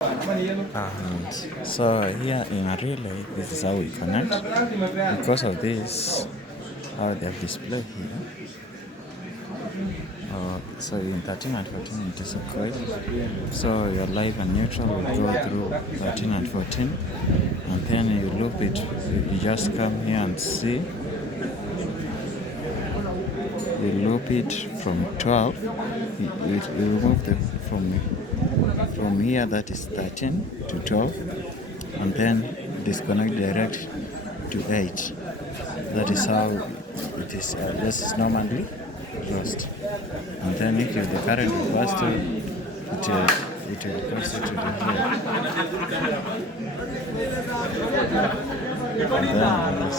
And so here in a relay, this is how we connect. Because of this, how they have displayed here. So in 13 and 14 it is a coil. So your live and neutral will go through 13 and 14, and then you loop it. You just come here and see. You loop it from 12. You remove the from here, that is 13 to 12, and then disconnect direct to 8. That is how it is. This is normally lost. And then if the current will pass through, it will pass it to the here. And then